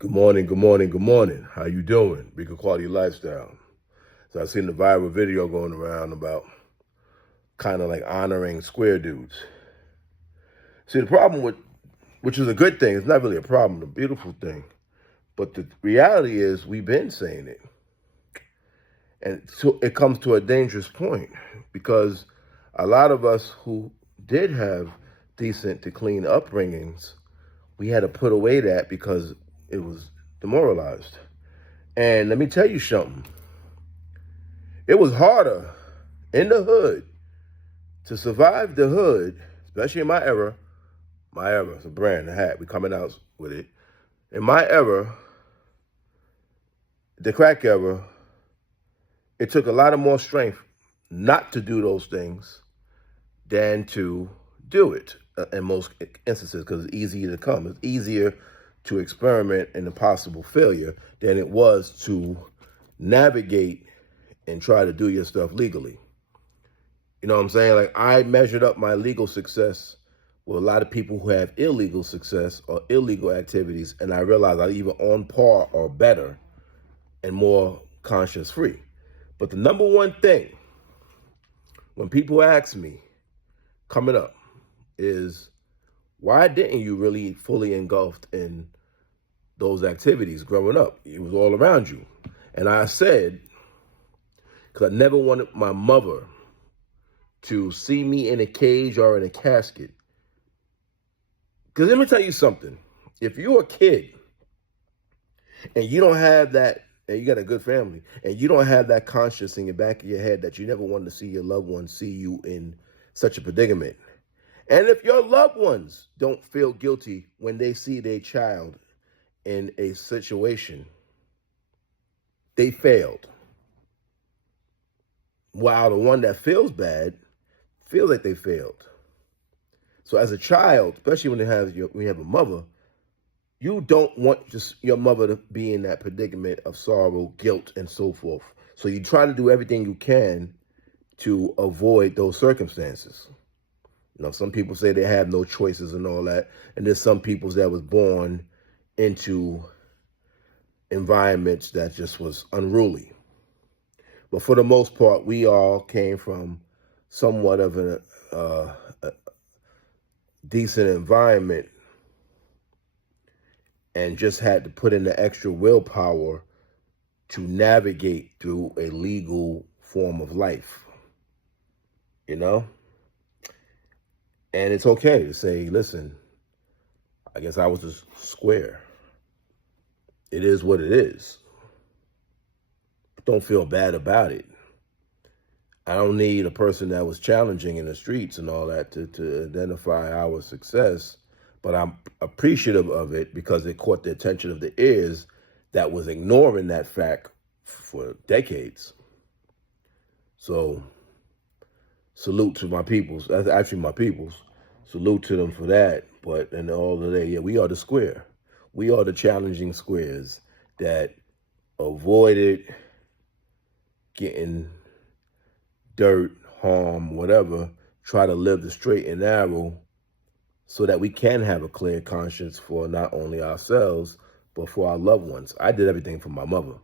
Good morning, good morning, good morning. How you doing? Bigger Quality Lifestyle. So I seen the viral video going around about kind of like honoring square dudes. See, the problem with, which is a good thing, it's not really a problem, a beautiful thing. But the reality is we've been saying it. And so it comes to a dangerous point because a lot of us who did have decent to clean upbringings, we had to put away that because it was demoralized. And let me tell you something. It was harder in the hood to survive the hood, especially in my era. My era, it's a brand, a hat. We coming out with it. In my era, the crack era, it took a lot of more strength not to do those things than to do it in most instances because it's easier to come. It's easier to experiment in a possible failure than it was to navigate and try to do your stuff legally. You know what I'm saying? Like, I measured up my legal success with a lot of people who have illegal success or illegal activities, and I realized I'm either on par or better and more conscience free. But the number one thing when people ask me coming up is, why didn't you really fully engulfed in those activities growing up? It was all around you. And I said, because I never wanted my mother to see me in a cage or in a casket. Because let me tell you something. If you're a kid and you don't have that, and you got a good family, and you don't have that conscience in your back of your head that you never wanted to see your loved ones see you in such a predicament. And if your loved ones don't feel guilty when they see their child in a situation, they failed. While the one that feels bad feels like they failed. So as a child, especially when you have a mother, you don't want just your mother to be in that predicament of sorrow, guilt, and so forth. So you try to do everything you can to avoid those circumstances. You know, some people say they have no choices and all that. And there's some people that was born into environments that just was unruly. But for the most part, we all came from somewhat of a decent environment and just had to put in the extra willpower to navigate through a legal form of life, you know? And it's okay to say, listen, I guess I was just square. It is what it is. But don't feel bad about it. I don't need a person that was challenging in the streets and all that to identify our success, but I'm appreciative of it because it caught the attention of the ears that was ignoring that fact for decades. So salute to my peoples. That's actually my peoples. Salute to them for that. But in all of that, yeah, we are the square. We are the challenging squares that avoided getting dirt, harm, whatever, try to live the straight and narrow so that we can have a clear conscience for not only ourselves, but for our loved ones. I did everything for my mother.